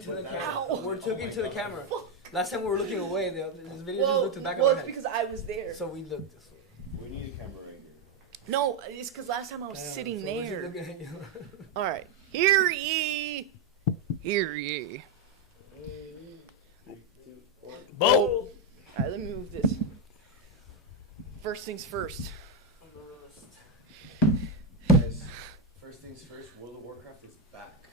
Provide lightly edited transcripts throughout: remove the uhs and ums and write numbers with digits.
talking to the camera. We're talking to the camera. Last time we were looking away. This video just looked to the back of well, our it's head. because I was there. So we looked this way. We need a camera right here. No, it's because last time I was sitting So we're just there. looking at you. All right. Hear ye. Hear ye. Bo. All right, let me move this. First things first. Guys, first things first, World of Warcraft is back.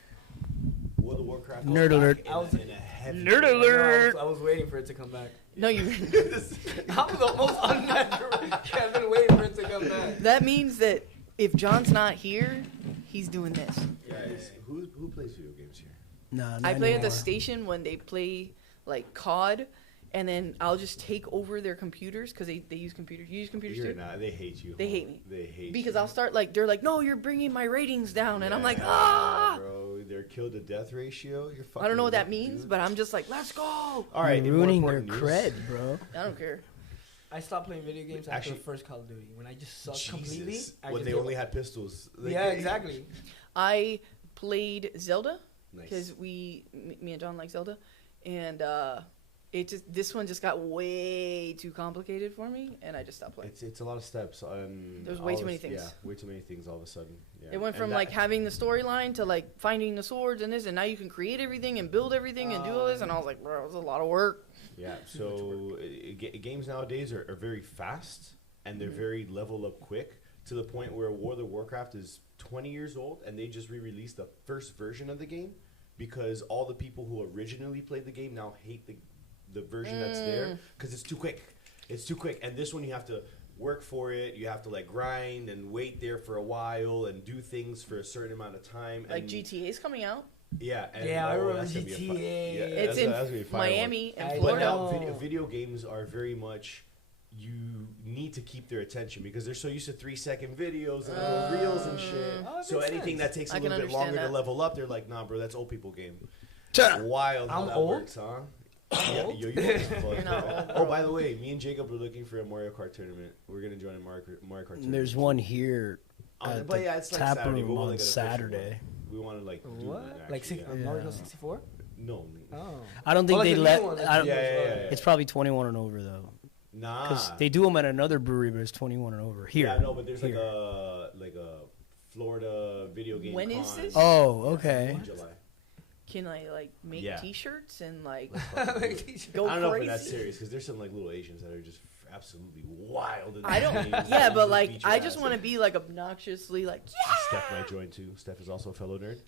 World of Warcraft is Nerd back alert. in a heavy Nerd way. alert. I was waiting for it to come back. No, you. I'm the most unnatural. I've been waiting for it to come back. That means that if John's not here, he's doing this. Guys, who plays video games here? Nah, I play at the anymore. station when they play like COD, and then I'll just take over their computers because they use computers. You use computers You're too? not. They hate you. They hate me. They hate Because you. I'll start like they're like, no, you're bringing my ratings down, and I'm like, Yeah, ah. bro, their kill to death ratio. You're fucking. I don't know what that up, means, dude. but I'm just like, let's go. All right, You're in more ruining their important news- cred, bro. I don't care. I stopped playing video games after Actually- the first Call of Duty. When I just sucked Jesus. completely. I When just they gave only up. had pistols. Like, Yeah, exactly. I played Zelda Nice. because me and John like Zelda, and this one just got way too complicated for me, and I just stopped playing. It's a lot of steps. There's way too many things. Yeah, way too many things all of a sudden. Yeah. It went And from that- like having the storyline to like finding the swords and this, and now you can create everything and build everything and do all this, and I was like, bro, it's a lot of work. Yeah, so games nowadays are very fast and they're very level up quick to the point where World of Warcraft is 20 years old and they just re-released the first version of the game because all the people who originally played the game now hate the version that's there because it's too quick. It's too quick, and this one you have to work for it. You have to like grind and wait there for a while and do things for a certain amount of time. Like and GTA's coming out. Yeah, and Yeah, I remember that's gonna be a fun- GTA. yeah, It's that's in gonna be a fire one. Miami and I But Florida. now know. video games are very much you need to keep their attention because they're so used to 3-second videos and little reels and shit. Oh, that So makes anything sense. that takes a I can little bit understand longer to that. level up, they're like, nah, bro, that's old people game. Cha. Wild how I'm that old? works, huh? Yeah, old? you're old as fuck, You're not bro. old, Oh, bro. by the way, me and Jacob are looking for a Mario Kart tournament. We're gonna join a Mario Kart tournament. There's one here at But the yeah, it's like tap Saturday. room We'll on like an official Saturday. one. We want to like do What? one, Like actually, yeah. Mario Yeah. 64? No. Oh. I don't think like they the new let. one that I, you Yeah, guys yeah, love. yeah, yeah. It's probably 21 and over though, Nah. because they do them at another brewery, but it's 21 and over here. Yeah, no, but there's Here. like a Florida video game. When is con this? Oh, okay. in July. Can I like make Yeah. T-shirts and like Let's fucking do it. go I don't know crazy? if that's serious because there's some like little Asians that are just absolutely wild. In I these don't. games Yeah, that but you like beat your I just ass. want to be like obnoxiously like yeah. Steph might join too. Steph is also a fellow nerd,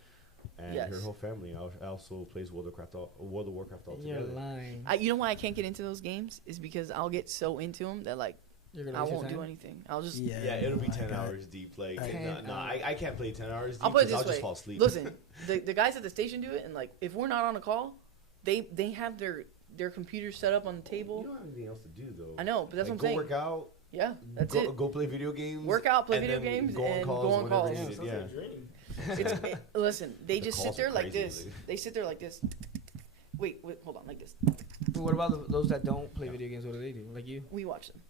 and Yes. her whole family also plays World of Warcraft all You're together. lying. You know why I can't get into those games is because I'll get so into them that like You're gonna I waste your won't do time? anything. I'll just Yeah, Yeah, it'll be no, 10 I got- hours deep. Like, I- I can't play 10 hours deep I'll put it because I'll this way. just fall asleep. Listen, the guys at the station do it, and like if we're not on a call, they have their computers set up on the You table. don't have anything else to do though. I know, but that's Like, what I'm go saying. work out. Yeah, that's go, it. Go play video games. Work out, play and video then games, go on and calls go on whenever calls. needed, Sounds Yeah. like a dream. Listen, they The just calls sit there are like crazy this. lately. They sit there like this. Wait, hold on, like this. But what about those that don't play video games? What do they do? Like you? We watch them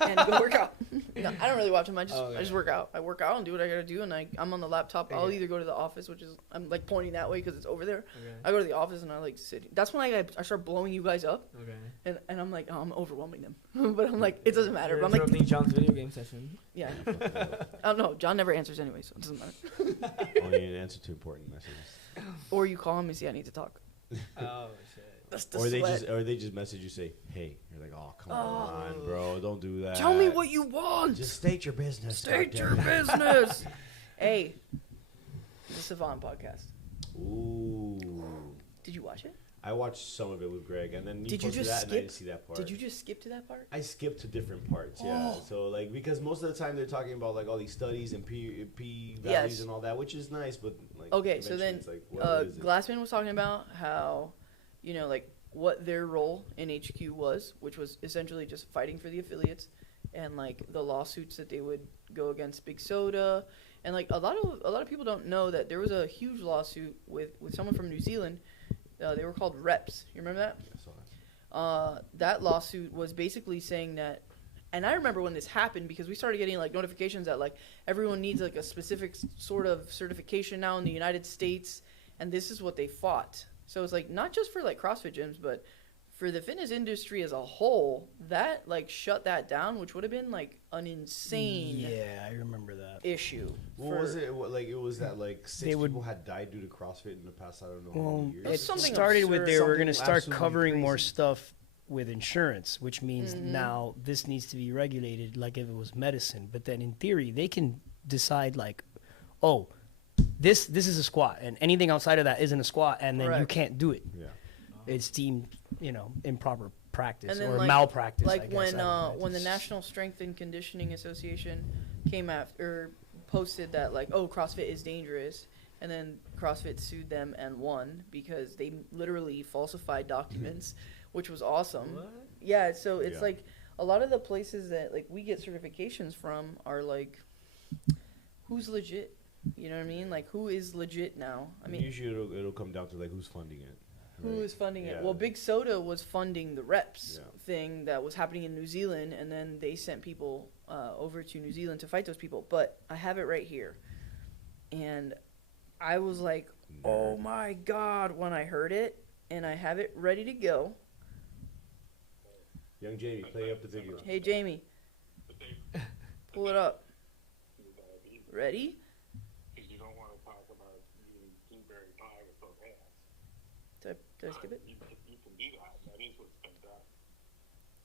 and go work out. No, I don't really watch them. I just Oh, okay. I just work out. I work out and do what I gotta do, and I'm on the laptop. I'll Okay. either go to the office, which is I'm like pointing that way because it's over there. Okay. I go to the office and I like sit. That's when I start blowing you guys up, Okay. and I'm like, oh, I'm overwhelming them. But I'm like, it doesn't matter. You're But I'm like, interrupting John's video game session. yeah. I don't know. John never answers anyway, so it doesn't matter. Only an answer to important messages. Or you call him and say I need to talk. Oh shit. That's the Or sweat. they just message you say, "Hey," you're like, "Oh, come on, bro, don't do that." Tell me what you want. Just state your business. State your goddammit." business. Hey, the Savant podcast. Ooh. Did you watch it? I watched some of it with Greg, and then you Did you posted just that, and I skip? didn't see that part. Did you just skip to that part? I skipped to different parts, yeah. Oh. So like because most of the time they're talking about like all these studies and P values Yes. and all that, which is nice, but like Okay, so eventually then it's like, what is it? Glassman was talking about how, you know, like what their role in HQ was, which was essentially just fighting for the affiliates, and like the lawsuits that they would go against Big Soda, and like a lot of people don't know that there was a huge lawsuit with someone from New Zealand. They were called Reps. You remember that? I saw that. That lawsuit was basically saying that, and I remember when this happened because we started getting like notifications that like everyone needs like a specific sort of certification now in the United States, and this is what they fought. So it's like not just for like CrossFit gyms, but for the fitness industry as a whole, that like shut that down, which would have been like an insane Yeah, I remember that. issue. What was it? Like it was that like six They would- people had died due to CrossFit in the past. I don't know how Well, many It years. was it something started with they were absurd. going to start Something covering more absolutely stuff with insurance, which means Mm-hmm. now this needs to be regulated like if it was medicine. But then in theory, they can decide like, oh, this is a squat, and anything outside of that isn't a squat, and then you Correct. can't do it. Yeah. It's deemed, improper practice And then, or like- malpractice. I Like guess. I don't know. when the National Strength and Conditioning Association came after posted that like, oh, CrossFit is dangerous, and then CrossFit sued them and won because they literally falsified documents, which was awesome. Yeah, so it's Yeah. like a lot of the places that like we get certifications from are like, who's legit? You know what I mean? Like, who is legit now? I mean, usually it'll come down to like who's funding it. who right? is funding it? Yeah. Well, Big Soda was funding the reps Yeah. thing that was happening in New Zealand, and then they sent people over to New Zealand to fight those people. But I have it right here, and I was like, "Oh my god!" when I heard it, and I have it ready to go. Young Jamie, play up the video. Hey, Jamie, pull it up. Ready? Because you don't want to talk about eating blueberry pie with both hands. Did I skip it? You can do that. That is what's been done.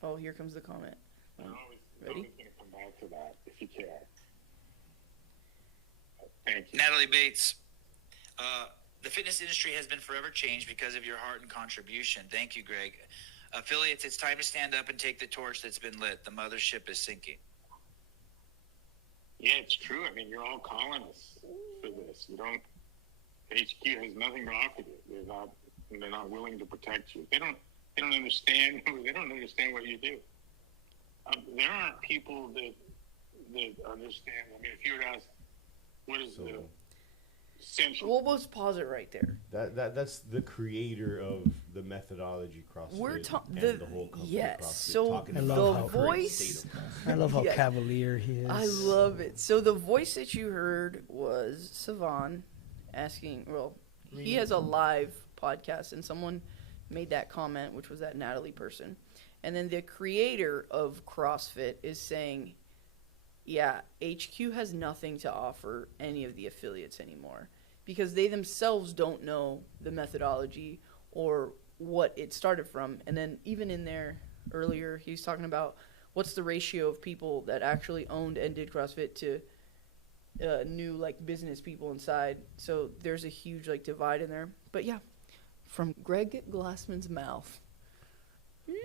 Oh, here comes the comment. You're always Ready? going to come back to that if you can. Thank you. Natalie Bates, the fitness industry has been forever changed because of your heart and contribution. Thank you, Greg. Affiliates, it's time to stand up and take the torch that's been lit. The mothership is sinking. Yeah, it's true. I mean, you're all calling us for this. You don't. HQ has nothing to offer you. They're not willing to protect you. They don't understand. They don't understand what you do. There aren't people that understand. I mean, if you were to ask, what is the central? Well, let's pause it right there. That's the creator of the methodology CrossFit. We're and the the whole company yes. CrossFit So talking I about love the how the current voice. state of CrossFit. I love how Yes. cavalier he is. I love it. So the voice that you heard was Savan asking. Well, he has a live podcast, and someone made that comment, which was that Natalie person, and then the creator of CrossFit is saying, "Yeah, HQ has nothing to offer any of the affiliates anymore because they themselves don't know the methodology or what it started from." And then even in there earlier, he was talking about what's the ratio of people that actually owned and did CrossFit to new like business people inside. So there's a huge like divide in there. But yeah, from Greg Glassman's mouth, Yeah.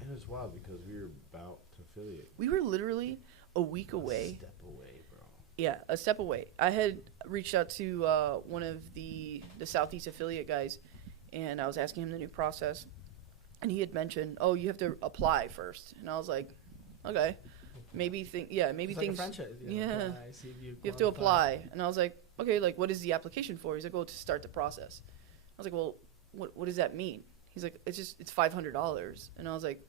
It was wild because we were about to affiliate. we were literally a week away. Step away, bro. Yeah, a step away. I had reached out to one of the Southeast affiliate guys, and I was asking him the new process, and he had mentioned, "Oh, you have to apply first." And I was like, "Okay, maybe It's like a things franchise. yeah. Apply, see if you have to apply." And I was like, "Okay, like what is the application for?" He's like, "Well, to start the process." I was like, "Well, what does that mean?" He's like, "It's $500." And I was like,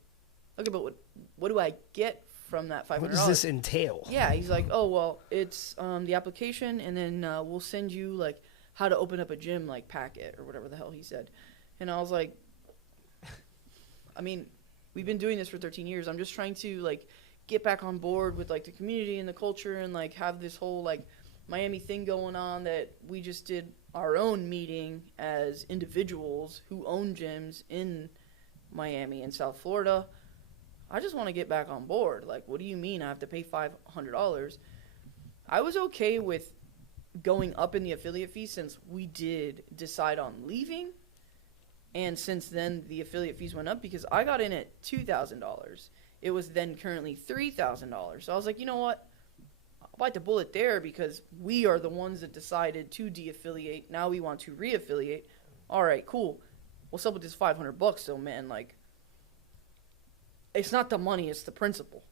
"Okay, but what do I get from that $500?" What does this entail? Yeah, he's like, "Oh, well, it's the application, and then we'll send you like how to open up a gym like packet or whatever the hell he said." And I was like, I mean, we've been doing this for 13 years. I'm just trying to like get back on board with like the community and the culture and like have this whole like Miami thing going on that we just did our own meeting as individuals who own gyms in Miami and South Florida. I just want to get back on board. Like, what do you mean I have to pay $500? I was okay with going up in the affiliate fee since we did decide on leaving. And since then, the affiliate fees went up because I got in at $2,000. It was then currently $3,000. So I was like, you know what? I'll bite the bullet there because we are the ones that decided to de-affiliate. Now we want to re-affiliate. All right, cool. What's up with this $500 though, man? Like, it's not the money, it's the principle.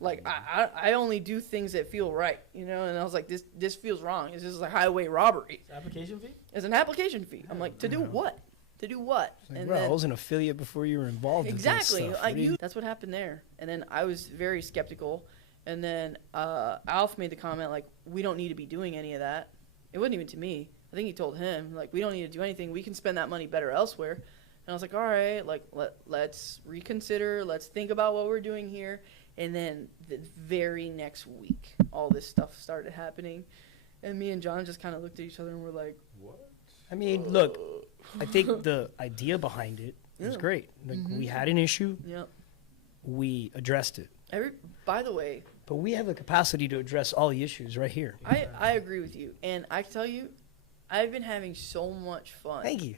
Like, I only do things that feel right, you know? And I was like, this feels wrong. This is like highway robbery. Application fee? It's an application fee. I'm like, to do what? To do what? Like, bro, I was an affiliate before you were involved exactly. in this stuff. That's what happened there. And then I was very skeptical. And then Alf made the comment, like, we don't need to be doing any of that. It wasn't even to me. I think he told him, like, we don't need to do anything. We can spend that money better elsewhere. And I was like, all right, like, let's reconsider. Let's think about what we're doing here. And then the very next week, all this stuff started happening. And me and John just kind of looked at each other and were like, What? I mean, look, I think the idea behind it was Yeah. great. Like, we had an issue, yep. we addressed it. By the way, But we have the capacity to address all the issues right here. I agree with you. And I can tell you, I've been having so much fun. Thank you.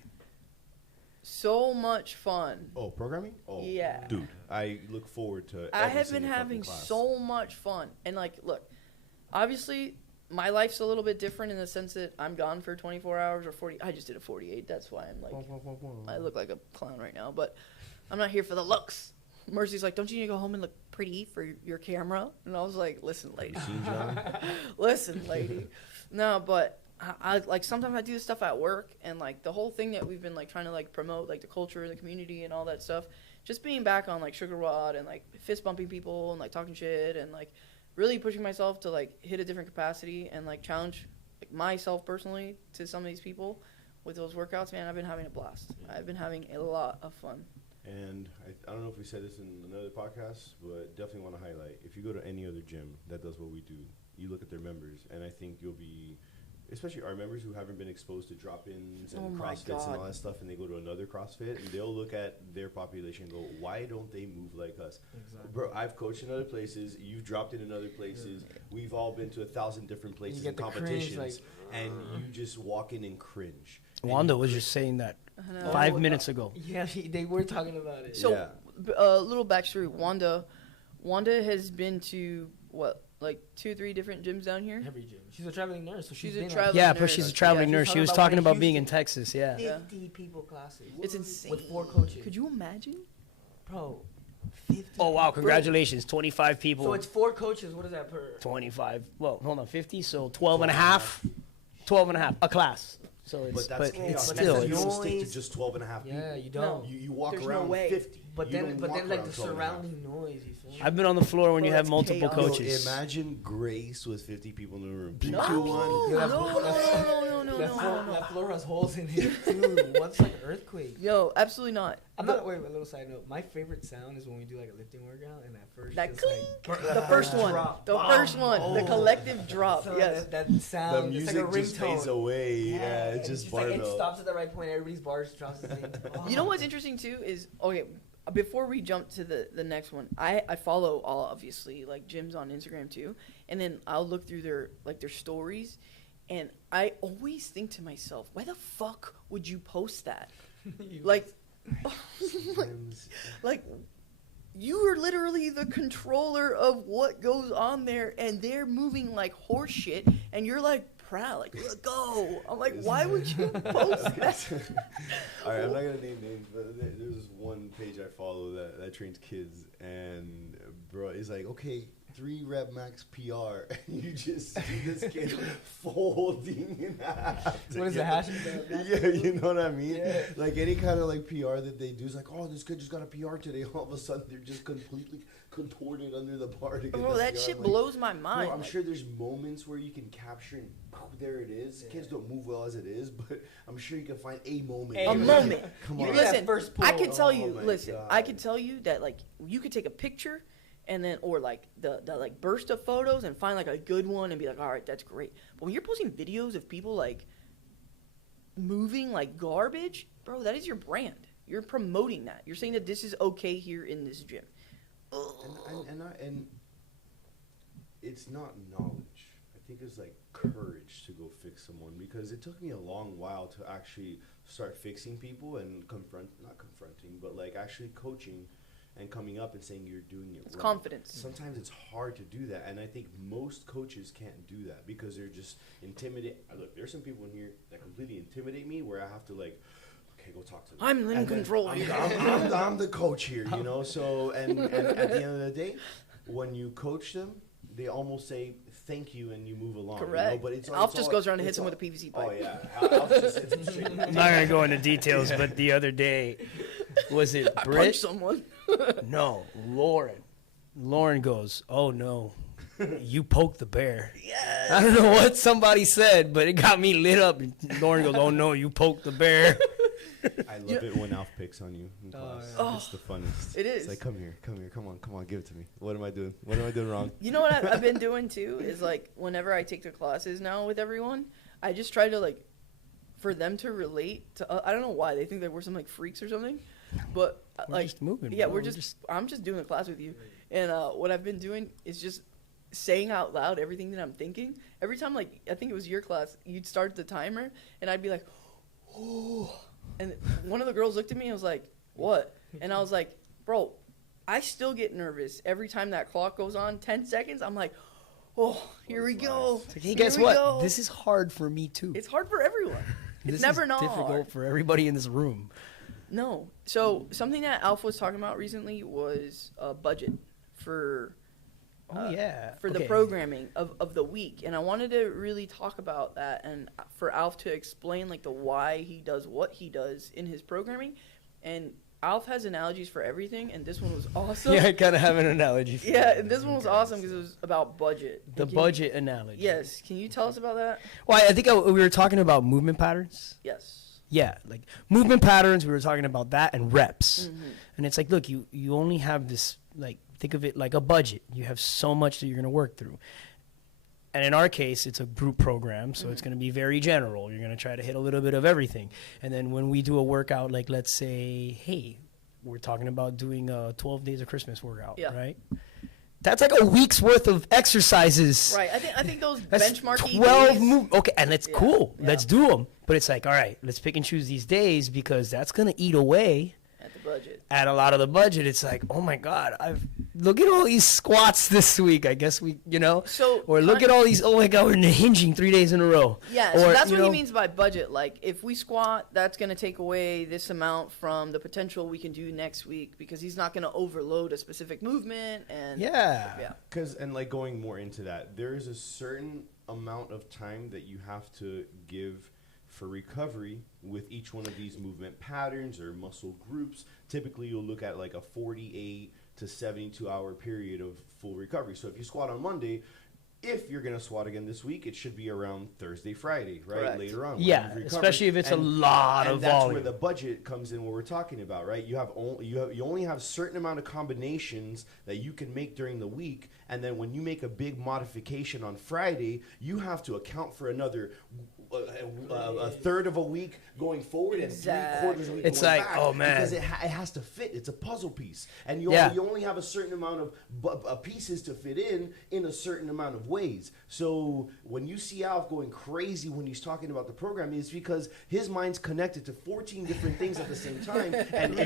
So much fun. Oh, programming? Oh, Yeah. dude, I look forward to. I every have been single having fucking class. so much fun. And, like, look, obviously, my life's a little bit different in the sense that I'm gone for 24 hours or 40. I just did a 48. That's why I'm like, I look like a clown right now. But I'm not here for the looks. Mercy's like, don't you need to go home and look pretty for your camera? And I was like, listen, lady. Seen John? Listen, lady. No, but I like sometimes I do this stuff at work, and like the whole thing that we've been like trying to like promote like the culture, the community, and all that stuff. Just being back on like Sugar Rod and like fist bumping people and like talking shit and like really pushing myself to like hit a different capacity and like challenge like myself personally to some of these people with those workouts. Man, I've been having a blast. I've been having a lot of fun. And I don't know if we said this in another podcast, but definitely want to highlight, if you go to any other gym that does what we do, you look at their members, and I think you'll be, especially our members who haven't been exposed to drop-ins and Oh my CrossFits and all God. that stuff, and they go to another CrossFit, and they'll look at their population and go, why don't they move like us? Exactly. Bro, I've coached in other places, you've dropped in other places, we've all been to 1,000 different places get and the cringe, competitions, like, and you just walk in and cringe. And Wanda you was cringe. just saying that I know. 5 minutes ago. Yeah, they were talking about it. So, Yeah. a little backstory. Wanda has been to what, like 2-3 different gyms down here. Every gym. She's a traveling nurse, so She's she's a been on traveling Yeah, nurse. but she's a traveling Yeah, nurse. she's She was talking talking about about being in Houston. Texas, yeah. 50 people classes. It's insane. With 4 coaches. Could you imagine? Bro, 50. Oh, wow, Bro, congratulations. 25 people. So it's 4 coaches. What is that per? 25. Well, hold on, 50, so 12 and a half. 12 and a half, a class. So it's, But that's chaos. it's But still, that's you it's, don't stick to noise. just 12 and a half people. Yeah, you don't. You walk There's no around way. 50. But You then, don't but walk then like around the 12 and a half. surrounding noise. You feel me? I've been on the floor when Bro, you have that's multiple chaos. Yo, coaches. imagine Grace with 50 people in the room. No, 3, 2, 1. Yeah, no. That floor has holes in it too. What's like an earthquake? Yo, absolutely not. I'm not. Wait, a little side note. My favorite sound is when we do like a lifting workout, and at first That just, clink. like, The first one. drop. The Bam. first one. The Oh. collective drop. So Yes. that The sound. music it's like a just fades ringtone. away. Yeah, it's and just like, it barbell. stops at the right point. Everybody's bars drops the same. Oh. You know what's interesting too is, okay, before we jump to the next one, I follow all obviously like gyms on Instagram too, and then I'll look through their stories, and I always think to myself, why the fuck would you post that? Like, like you are literally the controller of what goes on there, and they're moving like horse shit, and you're like proud, like let's go. I'm like, why would you post that? All right, I'm not gonna name names, but there's this one page I follow that trains kids, and bro, it's like, okay, 3 rep max PR, and you just see this kid folding in half. What is the together. hash? Yeah, you know what I mean? Yeah. Like any kind of like PR that they do is like, oh, this kid just got a PR today. All of a sudden, they're just completely contorted under the bar to get Bro, the that PR. shit Like, blows my mind. bro, I'm Like, sure there's moments where you can capture and there it is. Yeah. Kids don't move well as it is, but I'm sure you can find a moment. A a moment. Come You on. listen, that first I pull. can tell Oh you. my Listen, God. I can tell you that like you could take a picture, and then or like the like burst of photos and find like a good one and be like, all right, that's great. But when you're posting videos of people like moving like garbage, bro, that is your brand. You're promoting that. You're saying that this is okay here in this gym. And it's not knowledge. I think it's like courage to go fix someone, because it took me a long while to actually start fixing people and not confronting, but like actually coaching and coming up and saying you're doing it It's right. confidence. Sometimes it's hard to do that, and I think most coaches can't do that because they're just intimidated. Look, there's some people in here that completely intimidate me where I have to like, okay, go talk to them. I'm in And then control I'm, here. I'm the coach here, you know. So and at the end of the day, when you coach them, they almost say thank you and you move along. Correct. You know? But it's Alf it's just all- goes around and it's hits him all- with a PVC Oh pipe. yeah, Alf just hits him straight. I'm not going to go into details, but the other day, was it I Britt? punched someone. No, Lauren. Lauren goes, oh no. You poked the bear. Yeah. I don't know what somebody said, but it got me lit up. And Lauren goes, "Oh no, you poked the bear." I love it when Alf picks on you in class. yeah. It's the funnest. It is. It's like, come here, come on, give it to me. What am I doing? What am I doing wrong? You know what I've been doing too is like whenever I take the classes now with everyone, I just try to like for them to relate to. I don't know why they think that we're some like freaks or something, but We're like just moving. yeah, bro. we're just I'm just doing the class with you, and what I've been doing is just saying out loud everything that I'm thinking. Every time like I think it was your class, you'd start the timer, and I'd be like, oh, and one of the girls looked at me and was like, what? And I was like, bro, I still get nervous every time that clock goes on. 10 seconds, I'm like, oh, here we go. It's like, hey, Here guess we what? go. This is hard for me too. It's hard for everyone. It's This never is not difficult hard. for everybody in this room. No. So something that Alpha was talking about recently was a budget for for the Okay. programming of the week, and I wanted to really talk about that and for Alf to explain like the why he does what he does in his programming. And Alf has analogies for everything, and this one was awesome. Yeah, I kind of have an analogy. For Yeah, that. and this one was awesome because it was about budget. The And can you- budget analogy. Yes, can you tell us about that? Well, I think we were talking about movement patterns. Yes. Yeah, like movement patterns. We were talking about that and reps. Mm-hmm. And it's like, look, you only have this, like, think of it like a budget. You have so much that you're going to work through. And in our case, it's a group program, so it's going to be very general. You're going to try to hit a little bit of everything. And then when we do a workout, like let's say, hey, we're talking about doing a 12 days of Christmas workout, Yeah. right? That's like a week's worth of exercises. Right. I think those That's benchmarky 12 days- move. Okay, and it's Yeah, cool. yeah. Let's do them. But it's like, all right, let's pick and choose these days because that's going to eat away at the budget. at a lot of the budget. It's like, oh my God, look at all these squats this week. I guess So or look at all these, oh my God, we're hinging 3 days in a row. Yeah, or, so that's you what he know, means by budget. Like, if we squat, that's going to take away this amount from the potential we can do next week because he's not going to overload a specific movement. And Yeah. yeah, And like going more into that, there is a certain amount of time that you have to give for recovery with each one of these movement patterns or muscle groups. Typically, you'll look at like a 48 to 72 hour period of full recovery. So if you squat on Monday, if you're going to squat again this week, it should be around Thursday, Friday, right? Correct. Later on. when Yeah, you've recovered. especially if it's a lot and of that's volume. where the budget comes in, what we're talking about, right? You only have a certain amount of combinations that you can make during the week, and then when you make a big modification on Friday, you have to account for another a third of a week going forward and 3/4 of a week It's going like, back oh, man. because it has to fit. It's a puzzle piece, and you only have a certain amount of pieces to fit in a certain amount of ways. So when you see Alf going crazy when he's talking about the program, it's because his mind's connected to 14 different things at the same time. And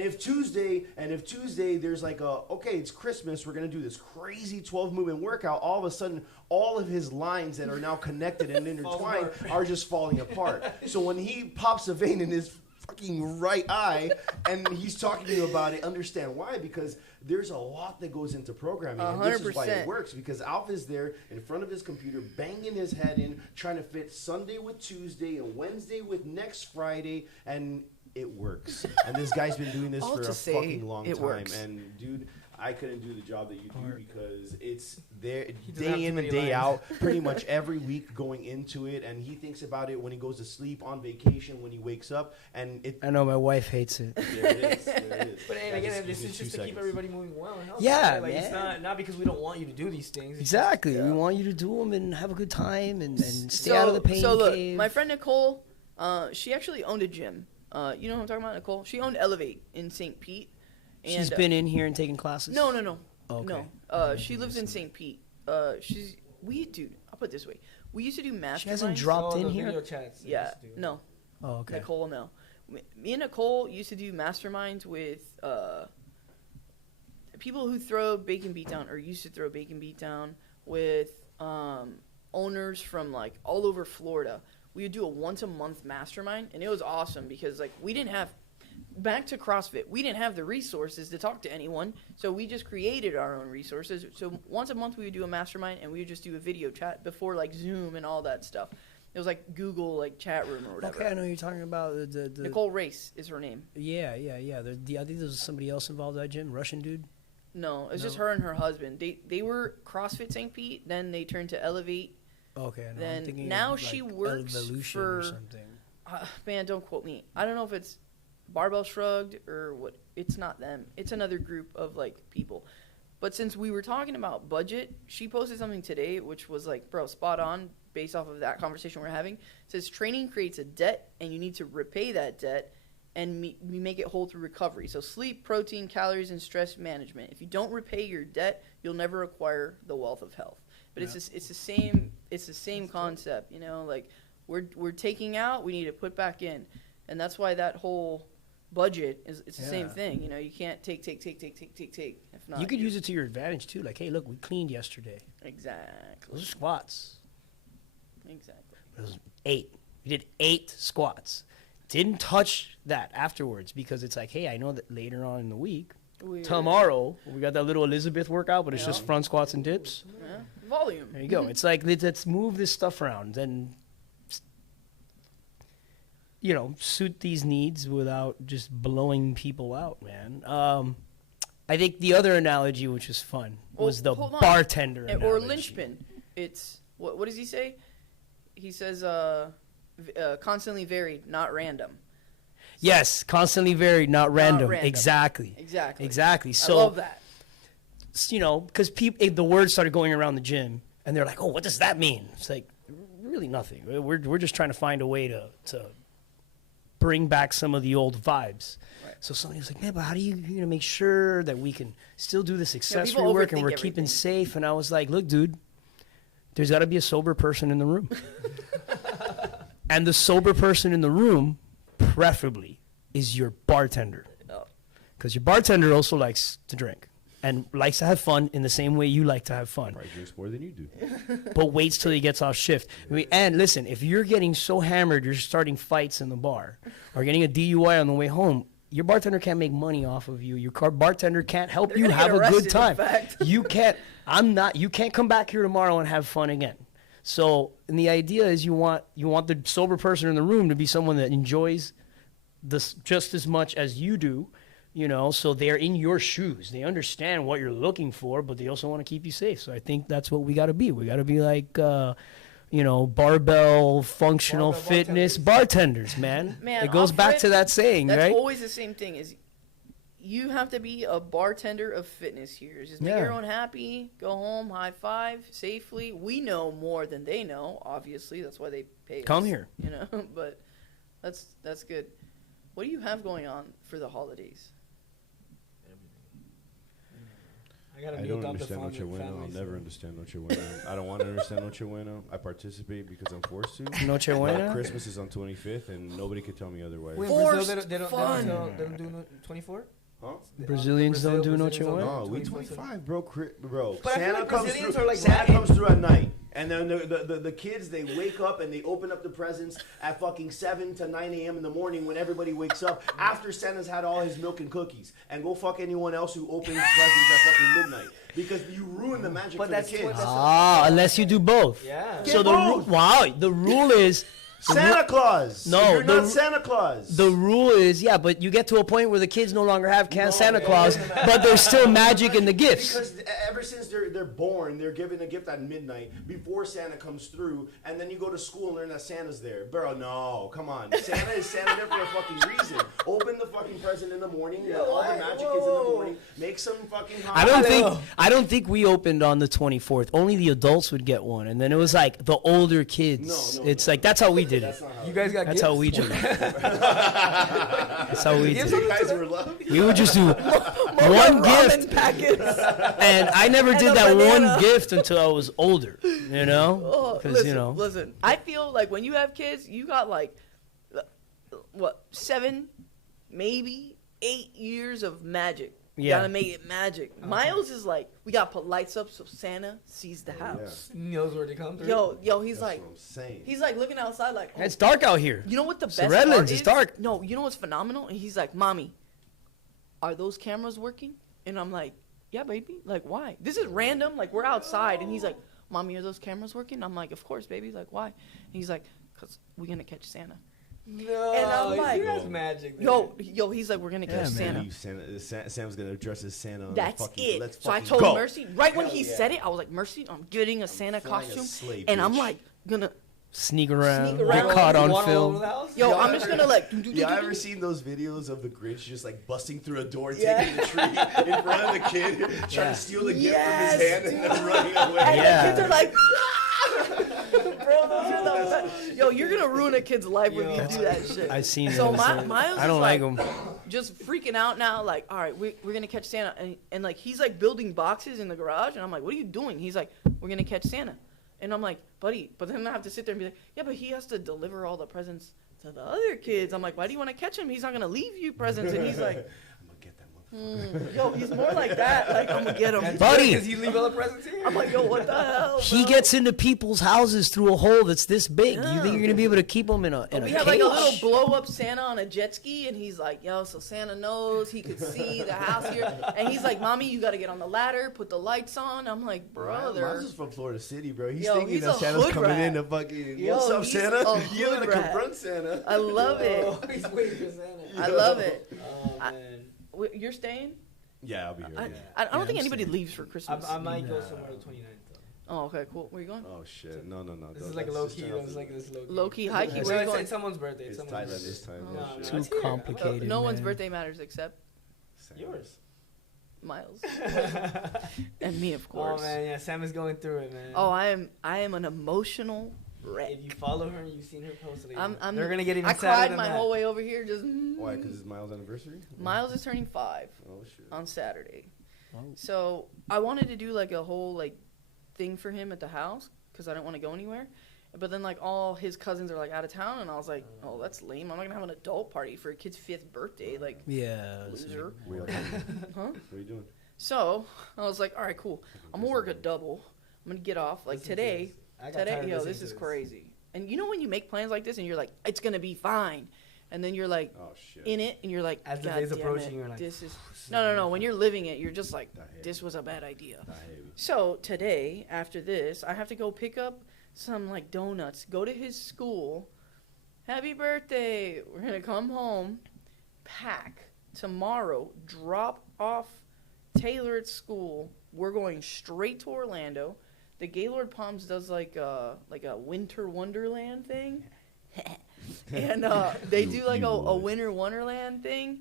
if Tuesday there's like okay, it's Christmas, we're gonna do this crazy 12 movement workout. All of a sudden, all of his lines that are now connected and intertwined are just falling apart. So when he pops a vein in his fucking right eye and he's talking to you about it, understand why? Because there's a lot that goes into programming, and this is why 100%. it works. Because Alf is there in front of his computer, banging his head in, trying to fit Sunday with Tuesday and Wednesday with next Friday, and it works. And this guy's been doing this All for to a say fucking long it time. works. And dude, I couldn't do the job that you do because it's there doesn't have day too in many and day lines. out, pretty much every week going into it. And he thinks about it when he goes to sleep, on vacation, when he wakes up, and it. I know my wife hates it. There it is. There it is. But Yeah, again, just this give me is 2 just to keep seconds. everybody moving well and healthy. Yeah, right? Like, it's man. not because we don't want you to do these things. It's Exactly. Yeah. We want you to do them and have a good time and stay out of the pain So look, cave. my friend Nicole, she actually owned a gym. You know what I'm talking about, Nicole? She owned Elevate in St. Pete. And, She's been in here and taking classes? No, no, no. Okay. No. She lives in St. Pete. Dude, I'll put it this way. We used to do masterminds. She hasn't dropped in the here? Video chats. they Yeah, used to do. no. Oh, okay. Nicole, no. Me and Nicole used to do masterminds with people who throw Bacon Beatdown or used to throw Bacon Beatdown with owners from like all over Florida. We would do a once a month mastermind, and it was awesome because like we didn't have back to CrossFit. We didn't have the resources to talk to anyone, so we just created our own resources. So once a month we would do a mastermind, and we would just do a video chat before like Zoom and all that stuff. It was like Google like chat room or whatever. Okay, I know you're talking about the Nicole Race is her name. Yeah. I think there was somebody else involved in that gym, Russian dude. No, it's just No? her and her husband. They were CrossFit St. Pete, then they turned to Elevate. Okay, no, Then I'm thinking now of, she like, works Evolution or for- something. Man, don't quote me. I don't know if it's Barbell Shrugged or what. It's not them. It's another group of like people. But since we were talking about budget, she posted something today which was like, bro, spot on based off of that conversation we're having. It says training creates a debt and you need to repay that debt and we make it whole through recovery. So sleep, protein, calories, and stress management. If you don't repay your debt, you'll never acquire the wealth of health. But it's the same concept, you know, like we're taking out, we need to put back in. And that's why that whole budget is it's the same Yeah. thing. You know, you can't take. If not, You could use it to your advantage too. Like, hey, look, we cleaned yesterday. Exactly. Those are squats. Exactly. It was 8. We did 8 squats. Didn't touch that afterwards because it's like, hey, I know that later on in the week, tomorrow, we got that little Elizabeth workout, but it's just Yeah. front squats and dips. Yeah. Volume. There you go. It's like, let's move this stuff around and, you know, suit these needs without just blowing people out, man. I think the other analogy, which was fun, was the hold on. bartender Or analogy. linchpin. It's what does he say? He says constantly varied, not random. Yes, constantly varied, not random. random. Exactly. Exactly. Exactly. So, I love that. You know, because the word started going around the gym, and they're like, "Oh, what does that mean?" It's like, really nothing. We're just trying to find a way to bring back some of the old vibes. Right. So somebody was like, "Man, but how do you make sure that we can still do this accessory people work and overthink we're keeping everything. safe?" And I was like, "Look, dude, there's got to be a sober person in the room, and the sober person in the room, preferably, is your bartender." Oh. Because your bartender also likes to drink and likes to have fun in the same way you like to have fun, Probably drinks more than you do. but waits till he gets off shift. And listen, if you're getting so hammered you're starting fights in the bar or getting a DUI on the way home, your bartender can't make money off of you. Your bartender can't help They're you gonna have get a arrested, good in time. fact. You can't come back here tomorrow and have fun again. So, and the idea is you want the sober person in the room to be someone that enjoys this just as much as you do, you know, so they're in your shoes. They understand what you're looking for, but they also want to keep you safe. So I think that's what we got to be. We got to be like, you know, barbell functional Barbell fitness bartenders, man. Man, It goes off back rip, to that saying, That's right? always the same thing. Is you have to be a bartender of fitness here. Just make Yeah. everyone happy. Go home, high five safely. We know more than they know. Obviously, that's why they pay. Come us, here. you know. But that's good. What do you have going on for the holidays? I got a I new don't adopted understand Noche Buena. I'll never understand Noche Buena. I don't want to understand Noche Buena. I participate because I'm forced to. Noche But Buena? Christmas is on 25th, and nobody could tell me otherwise. Wait, in Brazil, Forced they don't do 24? Huh? Brazilians don't do Noche Brazilians Buena? No, we 25. 25, bro. But I feel Santa like comes Brazilians through. are like Santa Latin. comes through at night, and then the kids, they wake up and they open up the presents at fucking 7 to 9 a.m. in the morning when everybody wakes up after Santa's had all his milk and cookies, and go fuck anyone else who opens presents at fucking midnight because you ruin the magic But for that's the what- kids. that's- Unless you do both. Yeah. So the rule is Santa Claus. No, you're not Santa Claus. the rule is but you get to a point where the kids no longer have No, Santa man. Claus, but there's still magic in the gifts. Because ever since they're born, they're given a gift at midnight before Santa comes through, and then you go to school and learn that Santa's there. Bro, no, come on. Santa is Santa there for a fucking reason. Open the fucking present in the morning. All the magic is in the morning. Make some fucking hot I don't think we opened on the 24th. Only the adults would get one, and then it was like the older kids. No, it's no. like that's how we did it. That's not how You guys got That's gifts? how we do it. That's how we Gifts did you it. guys were loved. We would just do one gift, packets. and I never did a that banana. one gift until I was older. You know, Oh, because listen, you know. listen. I feel like when you have kids, you got like, what, 7, maybe 8 years of magic. You Yeah. gotta make it magic. Miles is like, we gotta put lights up so Santa sees the house. He knows where to come through. Yo, he's That's like, what I'm saying. he's like looking outside like, oh, It's dark out here. you know what the It's best the Redlands, part it's is? dark. No, you know what's phenomenal? And he's like, Mommy, are those cameras working? And I'm like, yeah, baby. Like, why? This is random. Like, we're outside. And he's like, Mommy, are those cameras working? I'm like, of course, baby. Like, why? And he's like, because we're going to catch Santa. No, And I'm like, that's magic. dude. yo, he's like, we're gonna catch Santa. Sam's gonna dress as Santa. On That's fucking, it. Let's So I fucking told go. Mercy right when Hell he yeah. said it, I was like, Mercy, I'm getting a Santa flying a costume, sleigh, and I'm bitch. like gonna, Sneak around, Sneak get around. caught on Waddle all over film. the house? yo, Yeah, I'm just gonna like, Yeah, I ever seen those videos of the Grinch just like busting through a door, Yeah. taking the tree in front of the kid, trying to steal the gift Yes, from his hand, and then running away. and Yeah. the kids are like, bro, those are the best. Yo, you're gonna ruin a kid's life when you Yo. do that shit. I've seen So those. Miles I don't is like like, them. just freaking out now, like, all right, we're gonna catch Santa, and like he's like building boxes in the garage, and I'm like, what are you doing? He's like, we're gonna catch Santa, and I'm like, buddy, but then I have to sit there and be like, yeah, but he has to deliver all the presents to the other kids. I'm like, why do you want to catch him? He's not gonna leave you presents, and he's like, I'm gonna get that motherfucker. yo, he's more like that, like I'm gonna get him. Buddy. Does he leave all the presents here? I'm like, yo, what the hell? He bro? gets into people's houses through a hole that's this big. You Yeah. think you're gonna be able to keep him in a We cage? have like a little blow up Santa on a jet ski, and he's like, yo, so Santa knows he could see the house here. And he's like, mommy, you got to get on the ladder, put the lights on. I'm like, brother. Miles is from Florida City, bro. He's Yo, thinking he's that a Santa's hood coming rat. in to fucking. Yo, What's up, he's Santa? a You gotta hood rat. confront Santa. I love it. Oh, he's waiting for Santa. I love it. Oh, man. You're staying? Yeah, I'll be here. I, yeah. I don't Yeah, think I'm anybody staying. leaves for Christmas. I might go somewhere the 29th, though. Oh, okay, cool. Where you going? Oh shit! No. This is like a low key. It was like this low key. Low key, high key. Yeah, Where you it's, going? it's someone's birthday. It's someone's Thailand birthday. this time. No, Oh, no, shit. it's Too here. complicated. No one's man. birthday matters except Yours. Miles and me, of course. Oh man, yeah, Sam is going through it, man. Oh, I am an emotional wreck. If you follow her, you've seen her post lately. I'm They're gonna get even I sadder cried than my that. whole way over here. Just Why? Because it's Miles' anniversary. Miles is turning 5 Oh shit. on Saturday, Oh. so I wanted to do like a whole like thing for him at the house because I didn't want to go anywhere. But then like all his cousins are like out of town, and I was like, oh, that's lame. I'm not gonna have an adult party for a kid's 5th birthday, like Yeah. loser. What are Huh? you doing? So I was like, all right, cool. I'm gonna work a double. I'm gonna get off like Listen to today. this. I got tired Today, of yo, listening this to is crazy. And you know when you make plans like this and you're like, it's gonna be fine, and then you're like Oh shit. in it and you're like, As the God day's damn approaching, it, you're like, this is no. When you're living it, you're just like, I hate this it. was a bad idea. I hate it. So today, after this, I have to go pick up some like donuts, go to his school. Happy birthday! We're gonna come home, pack tomorrow, drop off Taylor at school. We're going straight to Orlando. The Gaylord Palms does like a winter wonderland thing, and they do like a would. winter wonderland thing.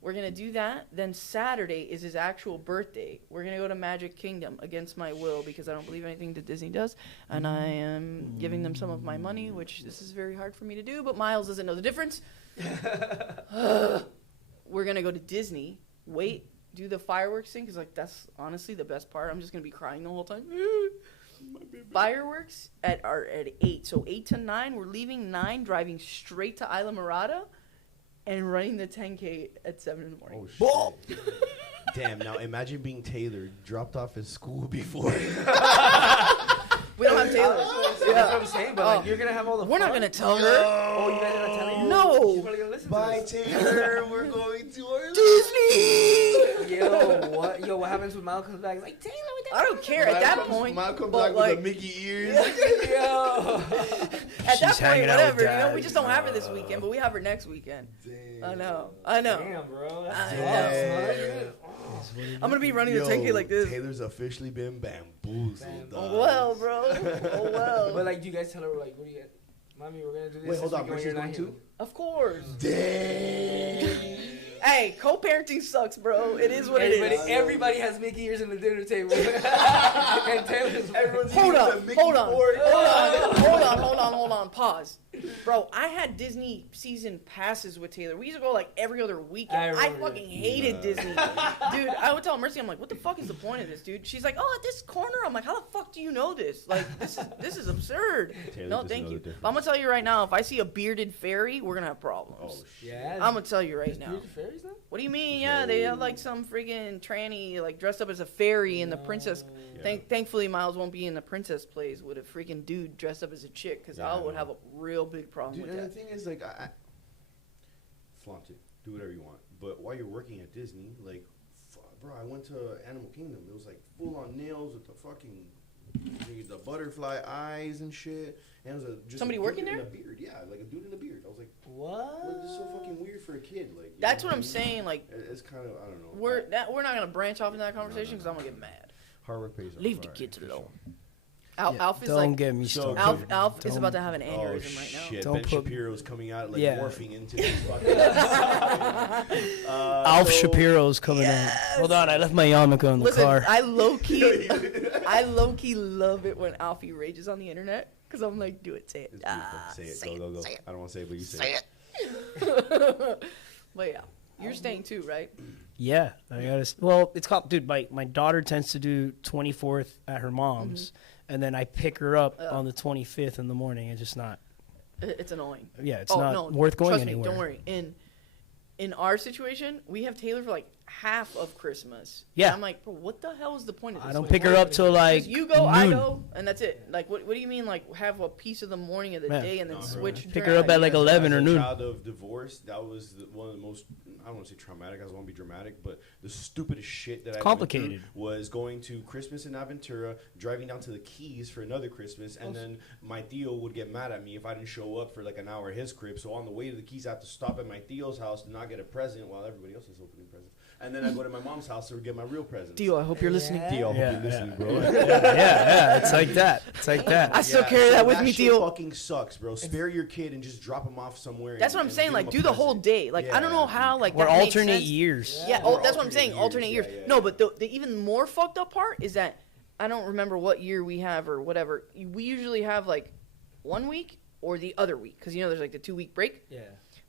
We're gonna do that. Then Saturday is his actual birthday. We're gonna go to Magic Kingdom against my will because I don't believe anything that Disney does, and I am giving them some of my money, which this is very hard for me to do. But Miles doesn't know the difference. We're gonna go to Disney. Wait, do the fireworks thing because like that's honestly the best part. I'm just gonna be crying the whole time. Fireworks at 8. So 8 to 9, we're leaving 9, driving straight to Isla Morada, and running the 10K at 7 in the morning. Oh shit. Damn. Now imagine being Taylor, dropped off at school before. We don't have Taylor. That's what I'm saying, but like, Oh. you're gonna have all the We're not fun. gonna tell her. Oh, you guys are not telling her? No. She's probably gonna listen Bye, to this. Taylor. We're going to Orlando. Disney. Yo, what happens when Mal comes back? He's like, Taylor, what the I don't care at that point. Mom comes but back like, with the Mickey ears. Yo. at that She's hanging point, out with whatever. You know, Dad. we just don't have her this weekend, but we have her next weekend. Damn. I know. Damn, bro. That's I tough, know. I'm gonna be running the 10K like this. Taylor's officially been bamboozled. Bam- Oh well, bro. Oh well. But like, do you guys tell her like, what do you got? Mommy, we're gonna do this. Wait, hold this on, weekend when you're Mercy's not going here." Of course. Damn. Hey, co-parenting sucks, bro. It is what it is. Everybody has Mickey ears in the dinner table. And Taylor's Everyone's Hold eating on, the Mickey hold on, board. hold on. Pause, bro. I had Disney season passes with Taylor. We used to go like every other weekend. I I remember. fucking hated Disney, dude. I would tell Mercy, I'm like, what the fuck is the point of this, dude? She's like, oh, at this corner. I'm like, how the fuck do you know this? Like, this is absurd. Taylor No, doesn't thank know you. the difference. But I'm gonna tell you right now, if I see a bearded fairy, we're gonna have problems. Oh shit. Yeah. I'm gonna tell you right There's now. bearded fairies now? What do you mean? Yeah, they have like some freaking tranny like dressed up as a fairy in the princess. Yeah. Thankfully, Miles won't be in the princess plays with a freaking dude dressed up as a chick because Yeah, I I would know. have a real big problem Dude, with and the that. thing is, like, I flaunt it, do whatever you want. But while you're working at Disney, like, bro, I went to Animal Kingdom. It was like full on nails with the fucking the butterfly eyes and shit. And it was just Somebody a dude working in there? a beard. Yeah, like a dude in a beard. I was like, What? this is so fucking weird for a kid. Like, you That's know what I'm I mean? saying. Like, It's kind of, I don't know. we're not gonna branch off into that conversation because I'm gonna get mad. Hard work pays off. Leave the Alright, kids for alone. sure. Alf is Don't like, get me So- started. Alf is Don't- about to have an Oh aneurysm right now. shit! Don't Ben put- Shapiro's coming out, like Yeah. morphing into this fucking. Alf Shapiro's coming Yes. out. Hold on, I left my yarmulke in the Listen, car. I low key love it when Alfie rages on the internet because I'm like, do it, say it. It's beautiful. Say it. Say Go. say it. I don't want to say it, but you say it. But yeah, you're staying too, right? Yeah, I gotta. Well, it's called, dude. My daughter tends to do 24th at her mom's, and then I pick her up on the 25th in the morning. It's just not. It's annoying. Yeah, it's Oh, not no, worth going trust anywhere. me, don't worry. In our situation, we have Taylor for like half of Christmas. Yeah. And I'm like, bro, what the hell is the point of this? I don't Like, pick her up till like just you go, I noon. go, and that's it. Like, what do you mean, like, have a piece of the morning of the Yeah. day and then No, bro. switch? Pick during her up that? at like 11 or As a noon. child of divorce, that was one of the most, I don't want to say traumatic, I don't want to be dramatic, but the stupidest shit that I complicated. went through was going to Christmas in Aventura, driving down to the Keys for another Christmas, and then my Theo would get mad at me if I didn't show up for like an hour at his crib. So on the way to the Keys, I have to stop at my Theo's house to not get a present while everybody else is opening presents. And then I go to my mom's house to get my real presents. Theo, I hope you're listening. Theo, I hope Yeah, you're listening, bro. yeah, it's like that. It's like that. I still Yeah, carry so that with me, shit Theo. fucking sucks, bro. Spare your kid and just drop him off somewhere. That's what I'm saying. Like, do the whole day. Like, I don't know how. Like, Or that makes alternate sense. years. Yeah, Or that's what I'm saying. Alternate years. yeah, No, yeah. but the even more fucked up part is that I don't remember what year we have or whatever. We usually have like 1 week or the other week because there's like the 2-week break. Yeah.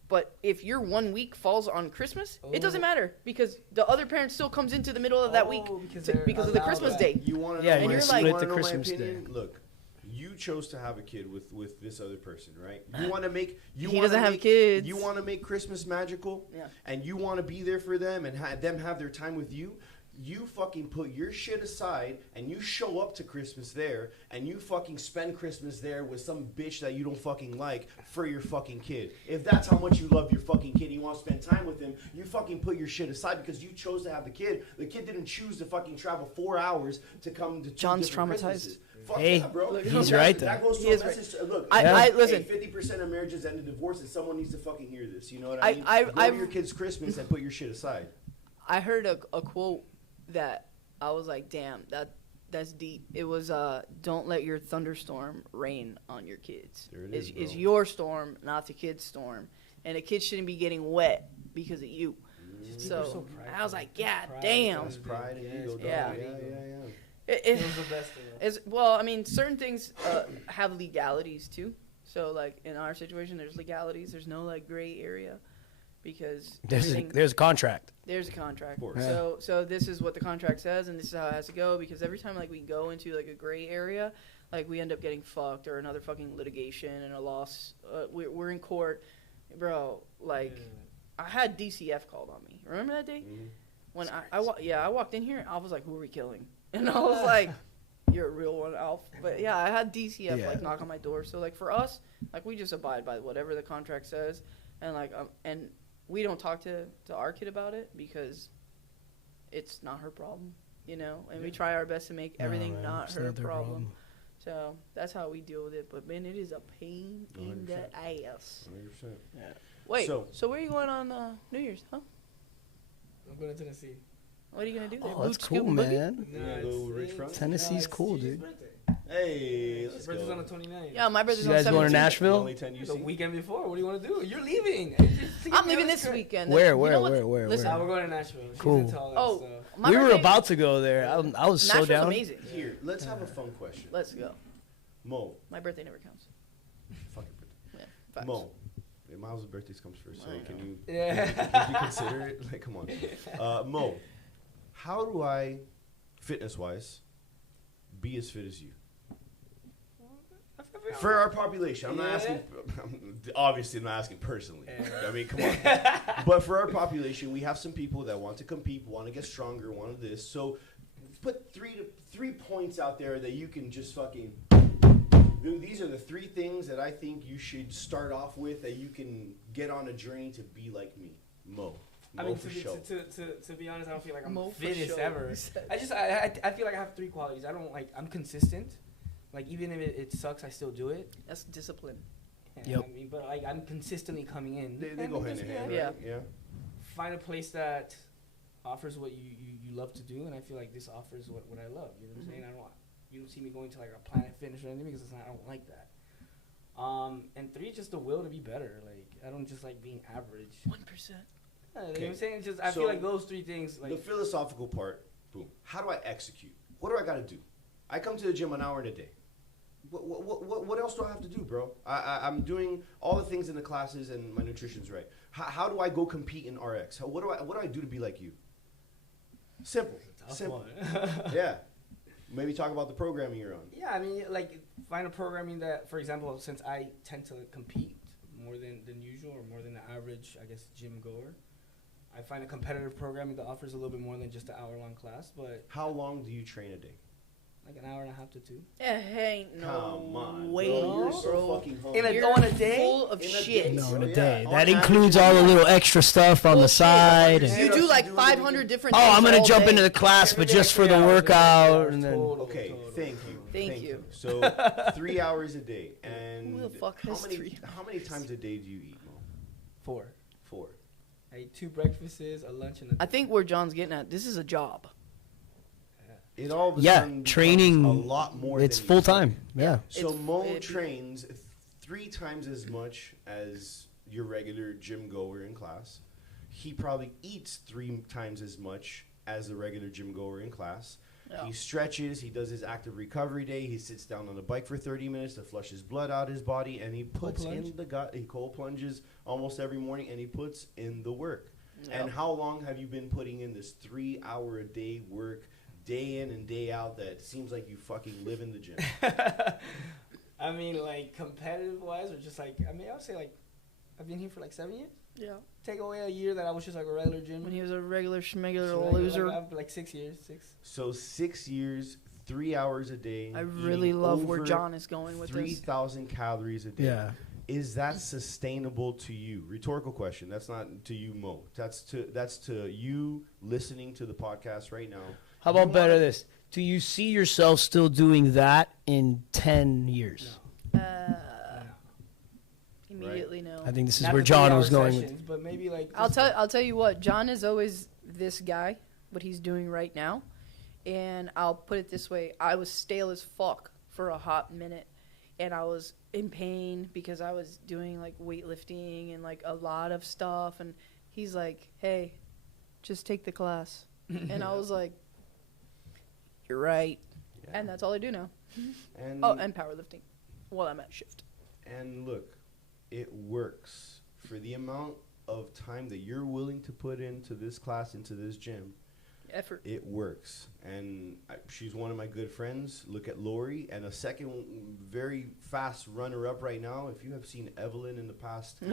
But if your 1 week falls on Christmas, it doesn't Oh. matter because the other parent still comes into the middle of that week because of the allowed Christmas that. day. You want to Yeah, know? and my- you're you like- wanna Split the know my Christmas opinion? day. Look, you chose to have a kid with this other person, right? You want to make He wanna doesn't have make- kids. You want to make Christmas magical, Yeah. and you want to be there for them and them have their time with you. You fucking put your shit aside and you show up to Christmas there and you fucking spend Christmas there with some bitch that you don't fucking like for your fucking kid. If that's how much you love your fucking kid and you want to spend time with him, you fucking put your shit aside because you chose to have the kid. The kid didn't choose to fucking travel 4 hours to come to two John's different traumatized. Christmases. Fuck Hey, yeah, bro. he's right there. That goes He to a is right. message. Look, I listen. 50% of marriages end in divorce, and someone needs to fucking hear this. You know what I mean? I- Go I've- to your kid's Christmas and put your shit aside. I heard a quote that I was like, damn, that's deep. It was, don't let your thunderstorm rain on your kids. There it It's is, bro. your storm, not the kid's storm. And a kid shouldn't be getting wet because of you. So I was like, yeah, damn. That's pride and ego, dog. Yeah. Yeah. It, It was the best thing. it's, well, I mean, certain things have legalities too. So like in our situation, there's legalities. There's no like gray area because everything- There's a contract. there's a contract. Of course. Yeah. So this is what the contract says, and this is how it has to go. Because every time like we go into like a gray area, like we end up getting fucked or another fucking litigation and a loss. We're in court, bro. Like I had DCF called on me. Remember that day when I walked in here? I was like, who are we killing? And I was like, you're a real one, Alf. But yeah, I had DCF Yeah. like knock on my door. So like for us, like we just abide by whatever the contract says, and like and we don't talk to our kid about it because it's not her problem, and we try our best to make everything man, not it's her not their problem. So that's how we deal with it. But man, it is a pain in the 100%. ass. 100%. Wait, So- so where are you going on New Year's, huh? I'm going to Tennessee. What are you gonna do there? Oh, that's Boot, scoot, cool, and boogie? man. You gonna go rich front? Tennessee's it's cool, Gigi's dude. birthday. Hey, His let's birthday's go. on the 29th. Yeah, my brother's You on guys going to 17th. Nashville? Only 10 you The see? weekend before. What do you want to do? You're leaving. I'm leaving this weekend. Where, You where, know what? where? Listen, We're going to Nashville. She's Cool. into all that Oh, stuff. my We were birthday- about to go there. I was so Nashville's down. amazing. Here, let's have a fun question. Let's go. Mo, My birthday never counts. fuck your birthday. Yeah, facts. Mo, Miles' birthday comes first, so I can know. you, Yeah. can you consider it? Like, come on. Mo, how do I, fitness-wise, be as fit as you? For our population, I'm not Yeah. asking. Obviously, I'm not asking personally. I mean, come on. But for our population, we have some people that want to compete, want to get stronger, want to this. So, put three points out there that you can just fucking. These are the 3 things that I think you should start off with that you can get on a journey to be like me, Mo. I Mo mean, for to be, show. to be honest, I don't feel like I'm Mo the for fittest show, ever. he said. I feel like I have 3 qualities. I don't like, I'm consistent. Like, even if it sucks, I still do it. That's discipline. Yeah, Yep. I mean, but like, I'm consistently coming in. They And go just, hand in hand, Yeah. right? Yeah. Find a place that offers what you love to do, and I feel like this offers what I love. You know what I'm saying? You don't see me going to like a Planet Fitness or anything because I don't like that. And 3, just the will to be better. Like, I don't just like being average. 1%. Yeah, you know what Okay. I'm saying? Just I So, feel like those 3 things. Like, The philosophical part, boom. How do I execute? What do I got to do? I come to the gym an hour in a day. What else do I have to do, bro? I'm doing all the things in the classes and my nutrition's right. How do I go compete in RX? What do I do to be like you? Simple. tough Simple. one. Yeah. Maybe talk about the programming you're on. Yeah, I mean, like, find a programming that, for example, since I tend to compete more than usual or more than the average, I guess, gym goer, I find a competitive programming that offers a little bit more than just an hour-long class, but How long do you train a day? like an hour and a half to 2. Ain't no Come on, way, bro. You're so bro. fucking In hungry. a- You're on a day? full of In a shit. day. No, in a Yeah, day. on That average, includes you all the do little extra stuff on the Bullshit. side. Yeah. You Yeah. do like Yeah. 500 different Oh, things I'm gonna all jump day. into the class, Every but day, just for 3 the hours, workout, 3 and then total, Okay, total, thank you. total. Thank you. So 3 hours a day, and Who the fuck has 3 how many times a day do you eat, Mo? 4. 4. I eat 2 breakfasts, a lunch, and a I think where John's getting at, this is a job. It all of a Yeah, sudden becomes training, a lot more. it's than you full think. time. Yeah. So It's- Mo it- trains 3 times as much as your regular gym goer in class. He probably eats 3 times as much as the regular gym goer in class. Yeah. He stretches. He does his active recovery day. He sits down on the bike for 30 minutes to flush his blood out of his body, and he puts plunge? in the gut. He cold plunges almost every morning, and he puts in the work. Yeah. And how long have you been putting in this 3-hour a day work, day in and day out? That seems like you fucking live in the gym. I mean, like, competitive-wise, or just like, I mean, I would say, like, I've been here for like 7 years. Yeah. Take away a year that I was just like a regular gym. When he was a regular schmegular So, like, loser. like 6 years. 6. So 6 years, 3 hours a day. I really eating love where over John is going with this. 3,000 calories a day. Yeah. Is that sustainable to you? Rhetorical question. That's not to you, Mo. That's to you listening to the podcast right now. How about better this? Do you see yourself still doing that in 10 years? Immediately no. I think this is Not where the John 3-hour was going with. sessions, but maybe like I'll tell you what, John is always this guy, what he's doing right now. And I'll put it this way, I was stale as fuck for a hot minute, and I was in pain because I was doing like weightlifting and like a lot of stuff, and he's like, "Hey, just take the class." And I was like, "You're right." Yeah. And that's all I do now. And Oh, and powerlifting while I'm at shift. and look, it works for the amount of time that you're willing to put into this class, into this gym. Effort. It works, and she's one of my good friends. Look at Lori, and a second very fast runner-up right now. If you have seen Evelyn in the past Oh,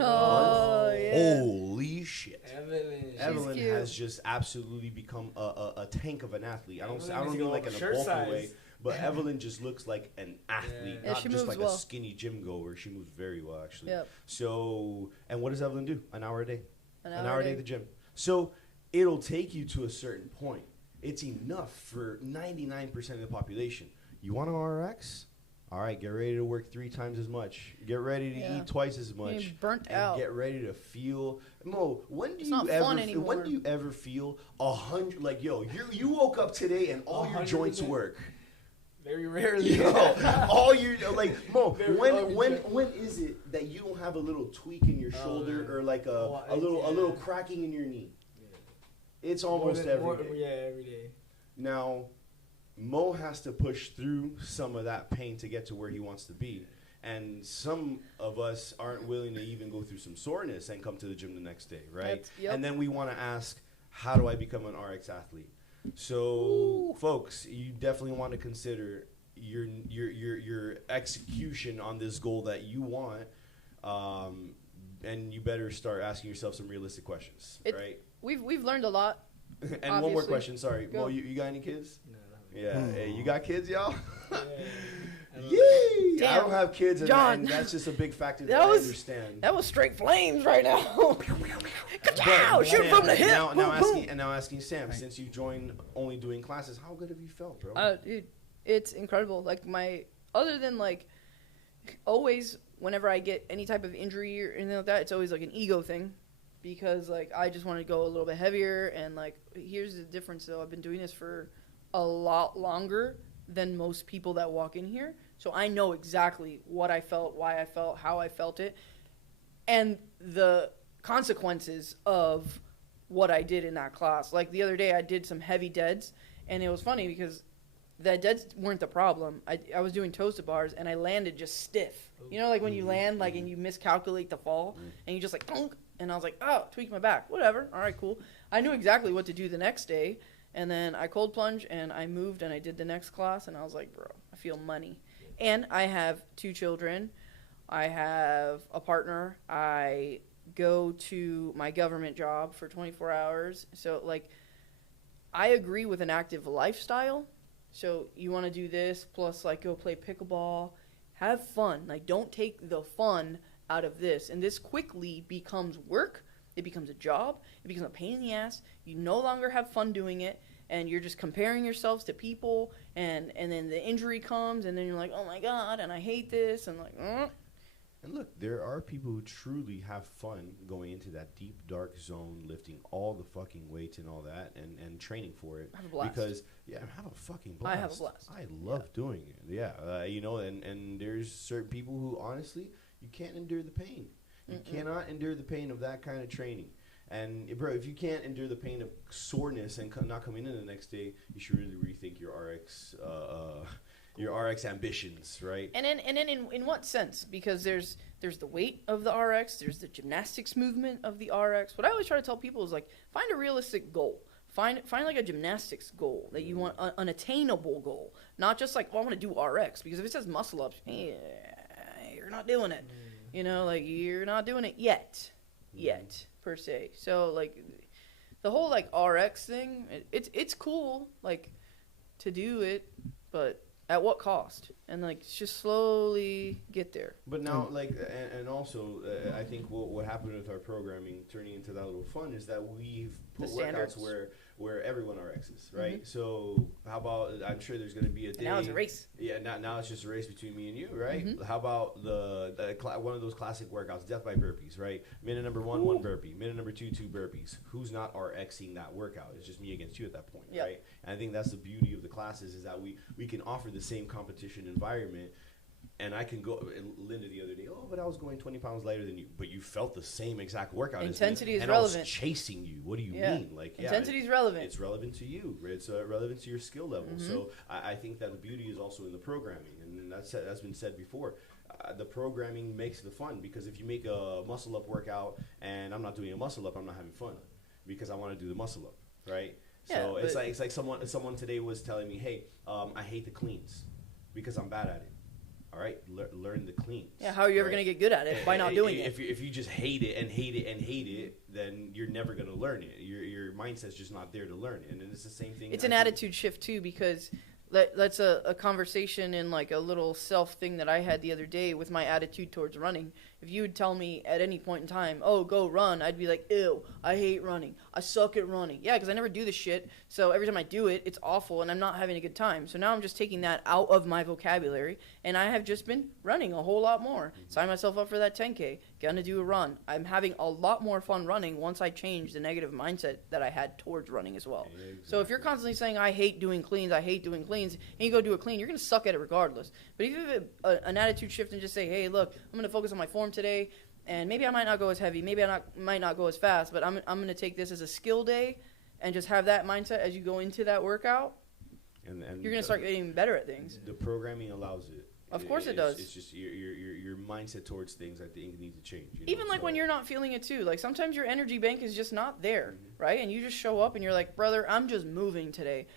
month, yeah. holy shit! Evelyn. Evelyn cute. has just absolutely become a tank of an athlete. I don't Evelyn is mean like in a shirt bulky size. way, but Evelyn just looks like an athlete, Yeah, not she just moves like well. a skinny gym goer. She moves very well, actually. Yep. So, and what does Evelyn do? An hour a day. An An hour hour a a day day. at the gym. So it'll take you to a certain point. It's enough for 99% of the population. You want an RX? All right, get ready to work 3 times as much. Get ready to Yeah. eat twice as much. Being burnt and out. get ready to feel. Mo, when do It's you not ever? fun When anymore. do you ever feel 100? Like, yo, you woke up today and all your 100%. joints work. Very rarely. Yo, all you like, Mo. Very When is it that you don't have a little tweak in your Oh, shoulder yeah. or like Oh, a little yeah. cracking in your knee? It's More almost than- every more- day. Yeah, every day. Now, Mo has to push through some of that pain to get to where he wants to be. And some of us aren't willing to even go through some soreness and come to the gym the next day, right? Yep. And then we want to ask, how do I become an RX athlete? So, folks, you definitely want to consider your execution on this goal that you want. And you better start asking yourself some realistic questions, It- right? We've learned a lot. And one more Obviously. question, sorry. Go. Mo, you got any kids? No, no. Yeah. Hey, you got kids, y'all? Yeah. I love Yay! I Damn. don't have kids, and, John. and that's just a big factor that, That I was- understand. That was straight flames right now. Ka-chow! Shoot yeah, from the hip. Now, Boom, boom. now asking Sam, since you joined only doing classes, how good have you felt, bro? Dude, it's incredible. Like other than like, always whenever I get any type of injury or anything like that, it's always like an ego thing, because like I just want to go a little bit heavier. And like, here's the difference though. I've been doing this for a lot longer than most people that walk in here, so I know exactly what I felt, why I felt, how I felt it, and the consequences of what I did in that class. Like the other day, I did some heavy deads, and it was funny because the deads weren't the problem. I was doing toes to bars, and I landed just stiff. You know, like when you land, like, and you miscalculate the fall, and you just like, thunk, and I was like, oh, tweaked my back. Whatever. All right, cool. I knew exactly what to do the next day, and then I cold plunged, and I moved, and I did the next class, and I was like, bro, I feel money. And I have 2 children. I have a partner. I go to my government job for 24 hours. So, like, I agree with an active lifestyle. So you want to do this, plus, like, go play pickleball. Have fun. Like, don't take the fun out of this. And this quickly becomes work. It becomes a job. It becomes a pain in the ass. You no longer have fun doing it. And you're just comparing yourselves to people. And then the injury comes. And then you're like, oh, my God. And I hate this. And, like, And look, there are people who truly have fun going into that deep, dark zone, lifting all the fucking weights and all that, and training for it. Have a blast. Because, yeah, have a fucking blast. I have a blast. I love doing it. Yeah, you know, and there's certain people who, honestly, you can't endure the pain. You cannot endure the pain of that kind of training. And, bro, if you can't endure the pain of soreness and not coming in the next day, you should really rethink your RX ambitions, right? And then in what sense? Because there's the weight of the RX, there's the gymnastics movement of the RX. What I always try to tell people is, like, find a realistic goal. Find like a gymnastics goal that you want, an attainable goal, not just like, well, I want to do RX. Because if it says muscle ups, you're not doing it. You know, like, you're not doing it yet per se. So, like, the whole like RX thing, it's cool, like, to do it, but at what cost? And, like, just slowly get there. But now, like, and also, I think what happened with our programming turning into that little fun is that we've put The workouts standards. where everyone RXs, right? So how about, I'm sure there's going to be a day. And now it's a race. Yeah, now it's just a race between me and you, right? How about one of those classic workouts, death by burpees, right? Minute number 1, 1 burpee. Minute number 2, 2 burpees. Who's not RXing that workout? It's just me against you at that point, Yep. right? And I think that's the beauty of the classes is that we can offer the same competition environment. And I can go, and Linda the other day, oh, but I was going 20 pounds lighter than you. But you felt the same exact workout Intensity as me. is and relevant. I was chasing you. What do you Yeah. mean? Like, Intensity is relevant. It's relevant to you. It's relevant to your skill level. So I think that the beauty is also in the programming. And that's been said before. The programming makes the fun. Because if you make a muscle-up workout and I'm not doing a muscle-up, I'm not having fun. Because I want to do the muscle-up, right? So Yeah, it's like someone today was telling me, hey, I hate the cleans because I'm bad at it. All right, learn the cleans. Yeah, how are you ever right? going to get good at it? By not doing If it. you, if you just hate it and hate it and hate it, then you're never going to learn it. Your mindset's just not there to learn it. And it's the same thing. It's an attitude shift, too, because that's a conversation and, like, a little self thing that I had the other day with my attitude towards running. If you would tell me at any point in time, oh, go run, I'd be like, ew, I hate running. I suck at running. Yeah, because I never do this shit. So every time I do it, it's awful, and I'm not having a good time. So now I'm just taking that out of my vocabulary, and I have just been running a whole lot more. Sign myself up for that 10K. Gonna do a run. I'm having a lot more fun running once I change the negative mindset that I had towards running as well. Exactly. So if you're constantly saying, I hate doing cleans, and you go do a clean, you're going to suck at it regardless. But if you have an attitude shift and just say, hey, look, I'm going to focus on my form today, and maybe I might not go as heavy, maybe might not go as fast, but I'm going to take this as a skill day and just have that mindset as you go into that workout, and you're going to start getting better at things. The programming allows it. Of course it does. It's just your mindset towards things. I think needs to change. You know? Even like when you're not feeling it too. Like sometimes your energy bank is just not there, right? And you just show up and you're like, brother, I'm just moving today.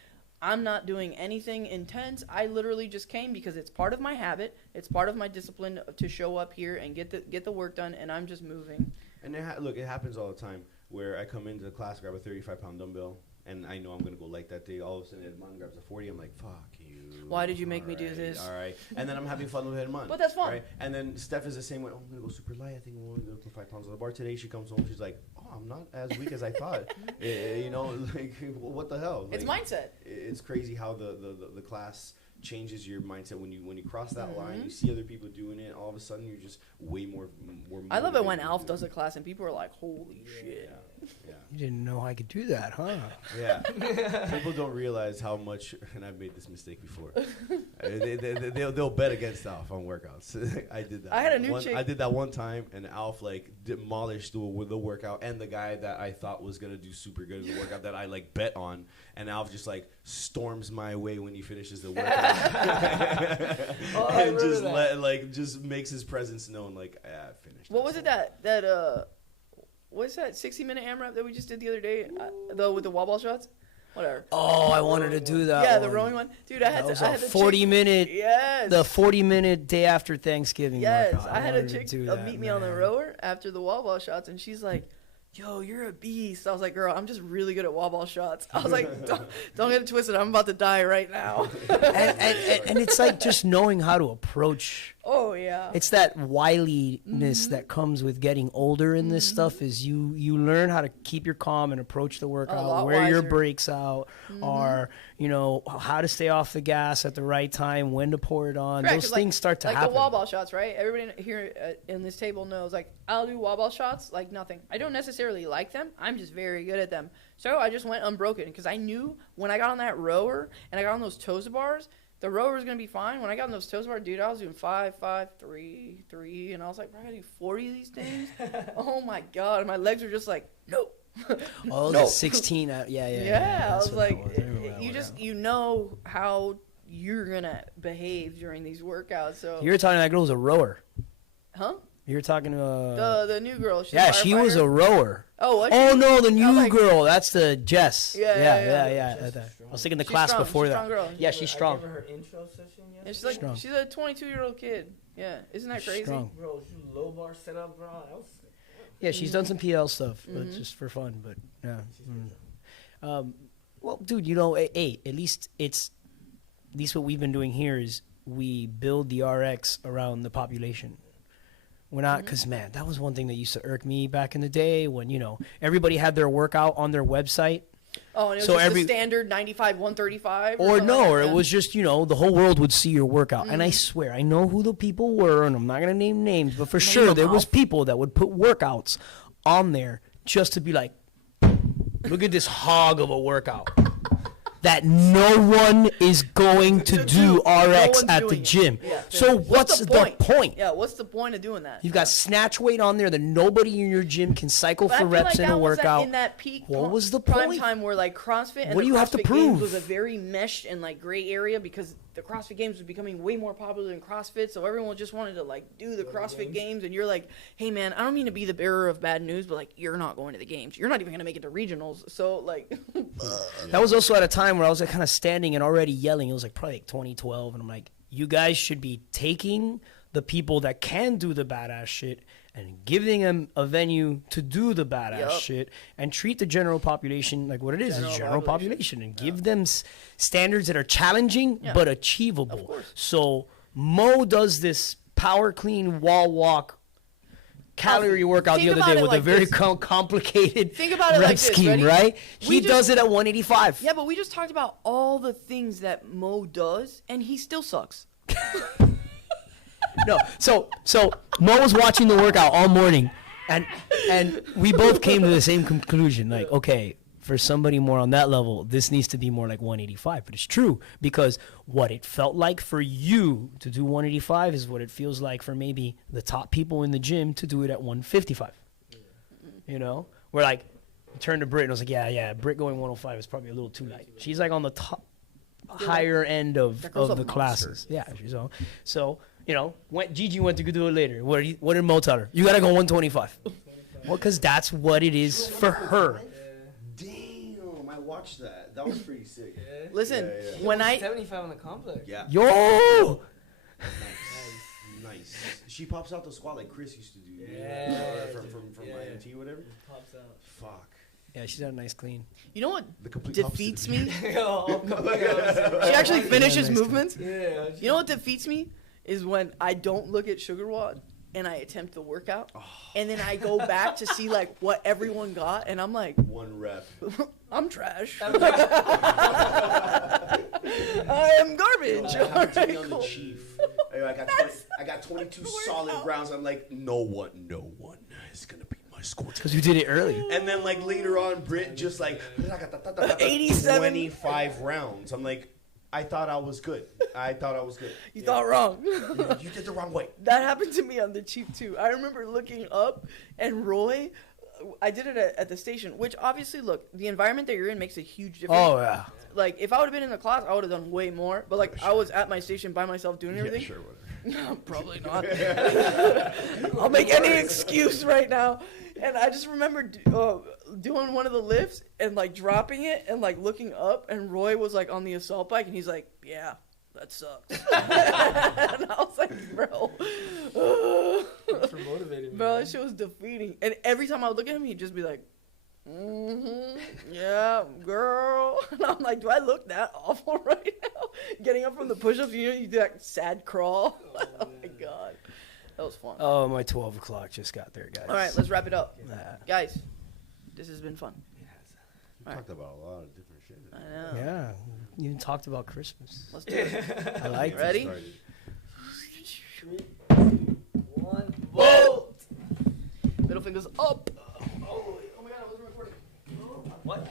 I'm not doing anything intense. I literally just came because it's part of my habit. It's part of my discipline to show up here and get the work done, and I'm just moving. And look, it happens all the time. where I come into the class, grab a 35-pound dumbbell, and I know I'm gonna go light that day. All of a sudden, Edmond grabs a 40. I'm like, fuck you. Why did you make me do this? All right, and then I'm having fun with Edmond. But that's fun. Right? And then Steph is the same way. Oh, I'm gonna go super light. I think I'm only gonna put 5 pounds on the bar today. She comes home. She's like, oh, I'm not as weak as I thought. You know, like what the hell? It's Like, mindset. It's crazy how the class changes your mindset when you cross that line. Mm-hmm. You see other people doing it. All of a sudden, you're just way more. I love it when motivated Alf to does do a class and people are like, holy shit. Yeah. You didn't know I could do that, huh? Yeah. People don't realize how much, and I've made this mistake before. They'll bet against Alf on workouts. I did that. I had a new chick. I did that one time, and Alf like demolished the workout, and the guy that I thought was gonna do super good in the workout that I like bet on, and Alf just like storms my way when he finishes the workout, I and just remember just makes his presence known. Like, I finished. What was it what's that 60-minute AMRAP that we just did the other day? With the wall ball shots? Whatever. Oh, I wanted to do that. Yeah, the one. rowing one. Dude, I had That was I a had the 40-minute. Yes. The 40-minute day after Thanksgiving. Yes, workout. I had a wanted to chick do that, meet me on the man. rower after the wall ball shots, and she's like, yo, you're a beast. I was like, girl, I'm just really good at wall ball shots. I was like, don't get it twisted. I'm about to die right now. and it's like just knowing how to approach. Oh, yeah. It's that wiliness that comes with getting older in this stuff. Is you learn how to keep your calm and approach the workout, lot where your wiser. breaks out are, how to stay off the gas at the right time, when to pour it on. Right, Those 'cause, things start to like happen. the wall ball shots, right? Everybody here in this table knows, like, I'll do wall ball shots like nothing. I don't necessarily like them. I'm just very good at them. So I just went unbroken because I knew when I got on that rower and I got on those toes bars, the rower was going to be fine. When I got on those toes bars, dude, I was doing 5, 5, 3, 3. And I was like, bro, I got to do 40 of these things? Oh, my God. And my legs were just like, no. Oh, No. the 16. Yeah. Yeah, I That's was what that like, was. I remember that you workout. you know how you're going to behave during these workouts. So, You were talking that girl was a rower. huh? You were talking to The new girl. She's yeah, she was a firefighter. rower. Oh, was Oh she? no, the I was new like- girl. That's the Jess. Yeah. I was thinking the She's class strong. before She's a that. strong girl. Yeah, she's strong. I gave her her intro session And yesterday. she's like, Strong. she's a 22-year-old kid. Yeah, isn't that crazy? Strong. Bro, she low bar setup, bro. That was Yeah, she's done some PL stuff, but Mm-hmm. just for fun. But yeah. she's good. Well, dude, hey, at least what we've been doing here is we build the RX around the population. We're not, because man, that was one thing that used to irk me back in the day when everybody had their workout on their website. Oh, and it was So just every- the standard 95, 135? Or something no, like or that? it was just, the whole world would see your workout. And I swear, I know who the people were, and I'm not going to name names, but for sure, there was people that would put workouts on there just to be like, look at this hog of a workout. That no one is going to do RX one's at the doing it. gym. Yeah. So what's the point? Yeah, what's the point of doing that? You've got snatch weight on there that nobody in your gym can cycle But I for feel reps like in that a was workout. in that peak What was the prime point? time where like CrossFit and What the do you have to CrossFit prove? Games was a very meshed and like gray area because the CrossFit Games was becoming way more popular than CrossFit, so everyone just wanted to like do the CrossFit Games, and you're like, hey man, I don't mean to be the bearer of bad news, but like you're not going to the games, you're not even gonna make it to regionals, so like That was also at a time where I was like kind of standing and already yelling. It was like probably like 2012, and I'm like, you guys should be taking the people that can do the badass shit and giving them a venue to do the badass Yup. shit and treat the general population like what it is, General is general population. population, and give them standards that are challenging Yeah. but achievable. Of course. So Mo does this power clean wall walk calorie workout think the other about day it with a like very this. complicated Think about it rep like this, scheme, ready? right? We He just- does it at 185. yeah, but we just talked about all the things that Mo does, and he still sucks. No, so Mo was watching the workout all morning, and we both came to the same conclusion. Like, okay, for somebody more on that level, this needs to be more like 185. But it's true because what it felt like for you to do 185 is what it feels like for maybe the top people in the gym to do it at 155. We're like, I turned to Britt and I was like, yeah, Britt going 105 is probably a little too light. She's like on the top, higher end of That girl's a the monster. classes. Yeah, she's on. So, Gigi went to do it later. What did Mo tell her? You got to go 125. Well, because that's what it is for her. Damn, I watched that. That was pretty sick. Listen, Yeah. when I 75 on the complex. Yeah. Yo! Nice. Nice. She pops out the squat like Chris used to do. Yeah, From yeah. IMT, whatever. Pops out. Fuck. Yeah, she's got a nice clean. You know what The complete defeats opposite me? Oh, She actually finishes nice movements. Yeah. You know what defeats me is when I don't look at Sugar Wad and I attempt the workout, and then I go back to see like what everyone got, and I'm like, One rep. I'm trash. I am garbage. That happened to me on Alright, the cool. Chief. I got 22 solid workout. rounds. I'm like, no one is gonna beat my score. Because you did it early. And then like later on, Britt just like 87. 25 rounds. I'm like, I thought I was good. You thought wrong. You did the wrong way. That happened to me on the Chief too. I remember looking up, and Roy, I did it at the station, which obviously, look, the environment that you're in makes a huge difference. Oh, yeah. Like, if I would have been in the class, I would have done way more. But, like, I was at my station by myself doing everything. Yeah, sure, whatever. No, probably not. I'll make any excuse right now. And I just remember doing one of the lifts and, like, dropping it and, like, looking up. And Roy was, like, on the assault bike, and he's like, yeah, that sucks. And I was like, bro. Thanks for motivating me. Bro, man. that shit was defeating. And every time I would look at him, he'd just be like, yeah, girl. And I'm like, do I look that awful right now? Getting up from the push-ups, you know, you do that sad crawl. Oh my God. That was fun. Oh, my 12 o'clock just got there, guys. All right, let's wrap it up. Nah. Guys, this has been fun. We talked about a lot of different shit. I know. Yeah. You even talked about Christmas. Let's do it. I like it. Ready? Started. 3, 2, 1, vote! Middle fingers up. Oh my God, I wasn't recording. What?